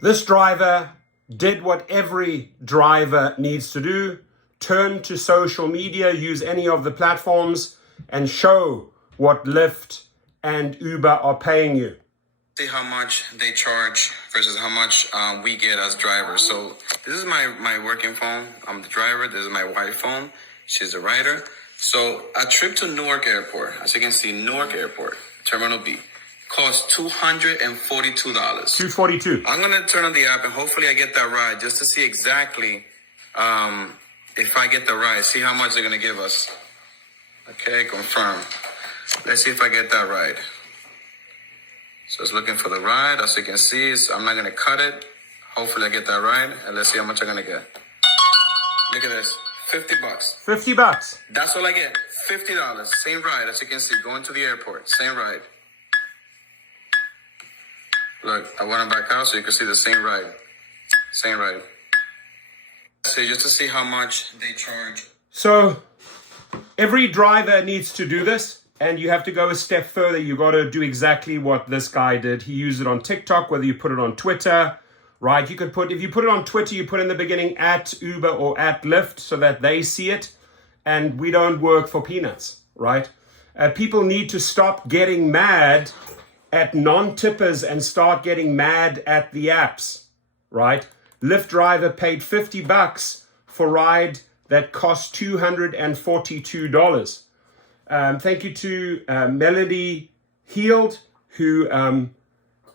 This driver did what every driver needs to do: turn to social media, use any of the platforms, and show what Lyft and Uber are paying you. See how much they charge versus how much we get as drivers. So this is my working phone. I'm the driver. This is my wife's phone. She's the rider. So a trip to Newark Airport, as you can see, Newark Airport, Terminal B, costs $242. $242. I'm going to turn on the app and hopefully I get that ride just to see exactly if I get the ride. See how much they're going to give us. Okay, confirm. Let's see if I get that ride. So it's looking for the ride. As you can see, I'm not going to cut it. Hopefully I get that ride. And let's see how much I'm going to get. Look at this. $50. $50. That's all I get. $50. Same ride. As you can see, going to the airport. Same ride. Look, I went back out so you can see the same ride. Same ride. So just to see how much they charge. So every driver needs to do this. And you have to go a step further. You got to do exactly what this guy did. He used it on TikTok, whether you put it on Twitter, right? You could put, if you put it on Twitter, you put in the beginning at Uber or at Lyft so that they see it. And we don't work for peanuts, right? People need to stop getting mad at non-tippers and start getting mad at the apps, right? Lyft Driver paid $50 for a ride that cost $242. Thank you to Melody Heald, who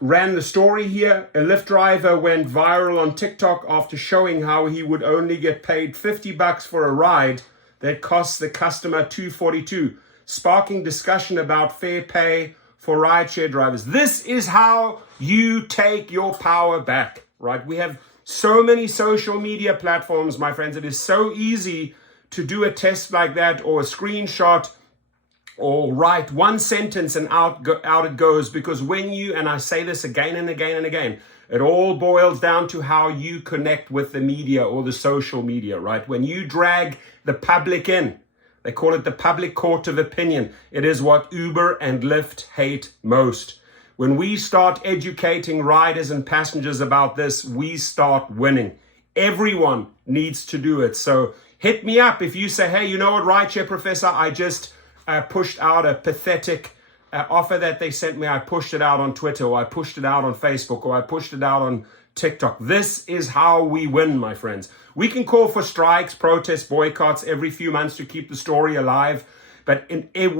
ran the story here. A Lyft driver went viral on TikTok after showing how he would only get paid $50 for a ride that costs the customer $242, sparking discussion about fair pay for rideshare drivers. This is how you take your power back, right? We have so many social media platforms, my friends. It is so easy to do a test like that or a screenshot or write one sentence and out it goes. Because when you, and I say this again and again and again, it all boils down to how you connect with the media or the social media, right? When you drag the public in, they call it the public court of opinion. It is what Uber and Lyft hate most. When we start educating riders and passengers about this, we start winning. Everyone needs to do it. So hit me up if you say, hey, you know what, Rideshare Professor, I just pushed out a pathetic offer that they sent me. I pushed it out on Twitter, or I pushed it out on Facebook, or I pushed it out on TikTok. This is how we win, my friends. We can call for strikes, protests, boycotts every few months to keep the story alive. But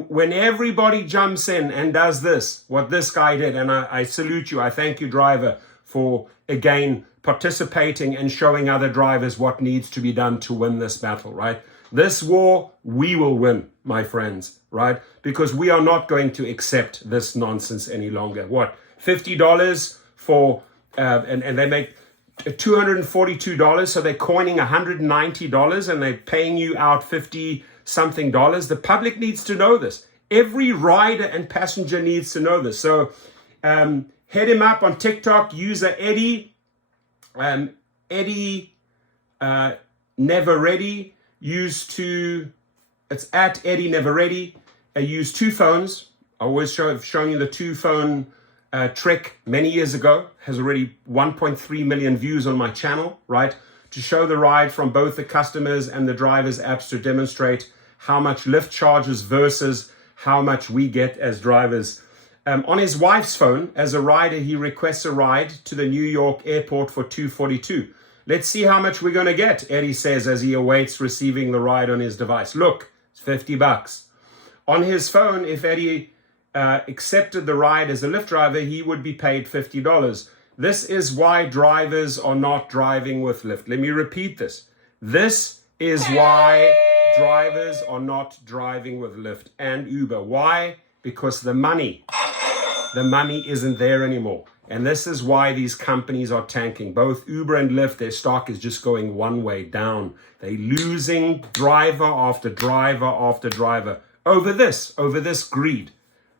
when everybody jumps in and does this, what this guy did, and I salute you, I thank you, driver, for, again, participating and showing other drivers what needs to be done to win this battle, right? This war, we will win, my friends, right? Because we are not going to accept this nonsense any longer. What, $50 for, and they make $242, so they're coining $190 and they're paying you out $50-something. The public needs to know this. Every rider and passenger needs to know this. So hit him up on TikTok, user Eddie, Never Ready. It's at Eddie Never Ready. I use two phones. I always showing you the two phone trick many years ago. Has already 1.3 million views on my channel, right? To show the ride from both the customers and the drivers' apps to demonstrate how much Lyft charges versus how much we get as drivers. On his wife's phone, as a rider, he requests a ride to the New York airport for $242. Let's see how much we're going to get, Eddie says as he awaits receiving the ride on his device. Look, it's $50. On his phone, if Eddie accepted the ride as a Lyft driver, he would be paid $50. This is why drivers are not driving with Lyft. Let me repeat this. This is why drivers are not driving with Lyft and Uber. Why? Because the money isn't there anymore. And this is why these companies are tanking. Both Uber and Lyft, their stock is just going one way down. They're losing driver after driver after driver over this greed,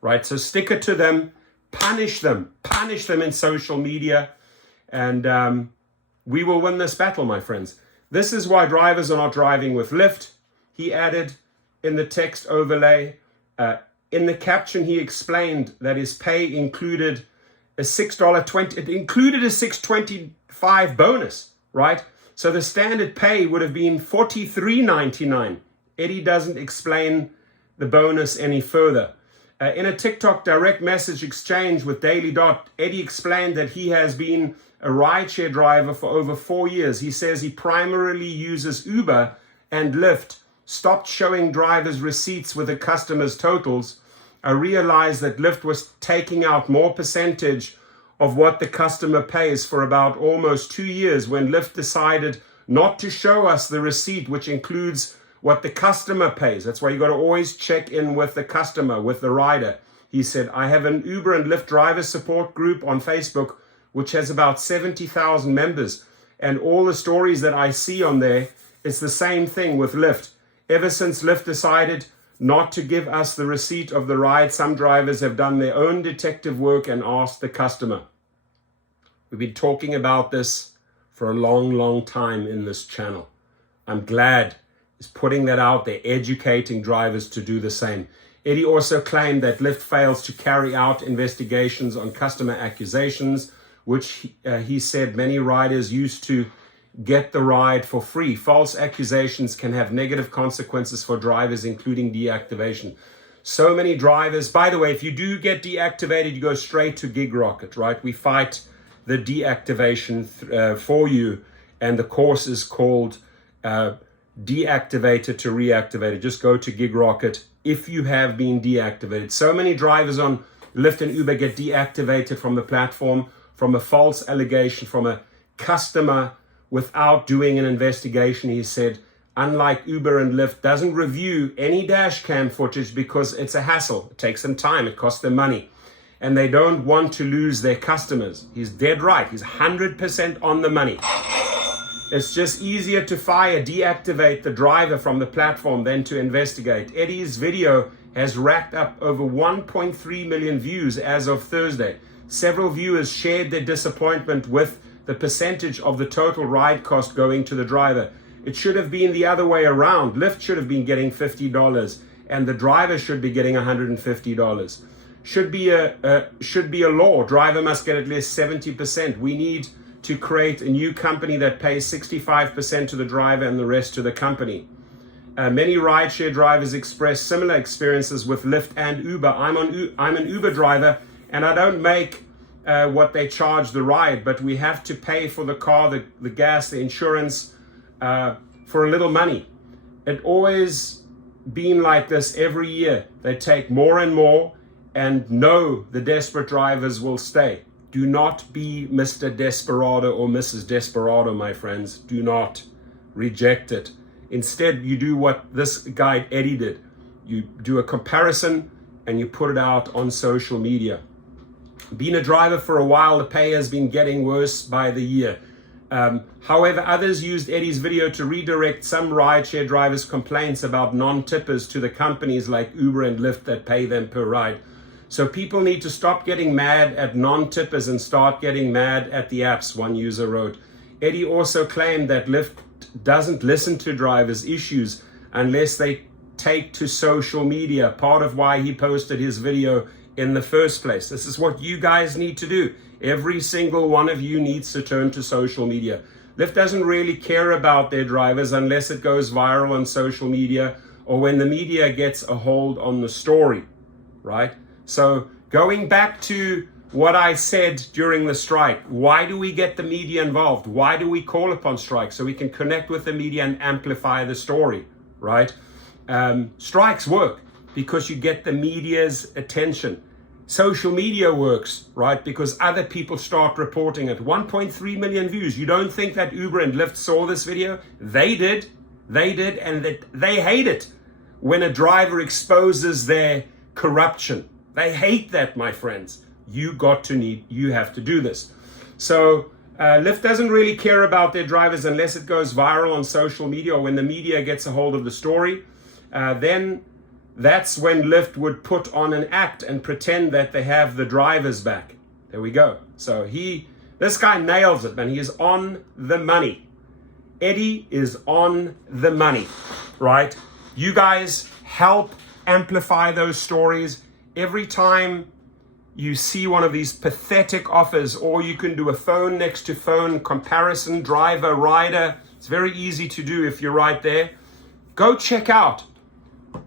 right? So stick it to them, punish them in social media, and we will win this battle, my friends. This is why drivers are not driving with Lyft. He added in the text overlay, in the caption, he explained that his pay included a $6.20, it included a $6.25 bonus, right? So the standard pay would have been $43.99. Eddie doesn't explain the bonus any further. In a TikTok direct message exchange with Daily Dot, Eddie explained that he has been a rideshare driver for over 4 years. He says he primarily uses Uber and Lyft, stopped showing drivers receipts with the customers' totals. I realized that Lyft was taking out more percentage of what the customer pays for about almost 2 years when Lyft decided not to show us the receipt, which includes what the customer pays. That's why you got to always check in with the customer, with the rider. He said, I have an Uber and Lyft driver support group on Facebook, which has about 70,000 members. And all the stories that I see on there, it's the same thing with Lyft. Ever since Lyft decided not to give us the receipt of the ride, some drivers have done their own detective work and asked the customer. We've been talking about this for a long, long time in this channel. I'm glad he's putting that out there, educating drivers to do the same. Eddie also claimed that Lyft fails to carry out investigations on customer accusations, which he said many riders used to get the ride for free. False accusations can have negative consequences for drivers, including deactivation. So many drivers, by the way, if you do get deactivated, you go straight to Gig Rocket, right? We fight the deactivation for you, and the course is called Deactivated to Reactivated. Just go to Gig Rocket if you have been deactivated. So many drivers on Lyft and Uber get deactivated from the platform from a false allegation from a customer without doing an investigation. He said, unlike Uber and Lyft, doesn't review any dash cam footage because it's a hassle. It takes them time, it costs them money, and they don't want to lose their customers. He's dead right. He's 100% on the money. It's just easier to deactivate the driver from the platform than to investigate. Eddie's video has racked up over 1.3 million views as of Thursday. Several viewers shared their disappointment with the percentage of the total ride cost going to the driver. It should have been the other way around. Lyft should have been getting $50 and the driver should be getting $150. Should be a law. Driver must get at least 70%. We need to create a new company that pays 65% to the driver and the rest to the company. Many rideshare drivers express similar experiences with Lyft and Uber. I'm an Uber driver and I don't make what they charge the ride, but we have to pay for the car, the gas, the insurance for a little money. It always been like this every year. They take more and more, and no, the desperate drivers will stay. Do not be Mr. Desperado or Mrs. Desperado, my friends. Do not reject it. Instead, you do what this guy Eddie did. You do a comparison and you put it out on social media. Being a driver for a while, the pay has been getting worse by the year. However, others used Eddie's video to redirect some rideshare drivers' complaints about non-tippers to the companies like Uber and Lyft that pay them per ride. So people need to stop getting mad at non-tippers and start getting mad at the apps, one user wrote. Eddie also claimed that Lyft doesn't listen to drivers' issues unless they take to social media, part of why he posted his video in the first place. This is what you guys need to do. Every single one of you needs to turn to social media. Lyft doesn't really care about their drivers unless it goes viral on social media or when the media gets a hold on the story, right? So going back to what I said during the strike, why do we get the media involved? Why do we call upon strikes? So we can connect with the media and amplify the story, right? Strikes work because you get the media's attention. Social media works, right? Because other people start reporting it. 1.3 million views. You don't think that Uber and Lyft saw this video? They did, and they hate it when a driver exposes their corruption. They hate that, my friends. You have to do this. So Lyft doesn't really care about their drivers unless it goes viral on social media or when the media gets a hold of the story. Then that's when Lyft would put on an act and pretend that they have the drivers back. There we go. So this guy nails it, man. He is on the money. Eddie is on the money, right? You guys help amplify those stories. Every time you see one of these pathetic offers, or you can do a phone next to phone comparison, driver, rider. It's very easy to do if you're right there. Go check out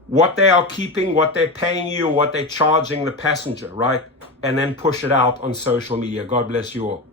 what they are keeping, what they're paying you, and what they're charging the passenger, right? And then push it out on social media. God bless you all.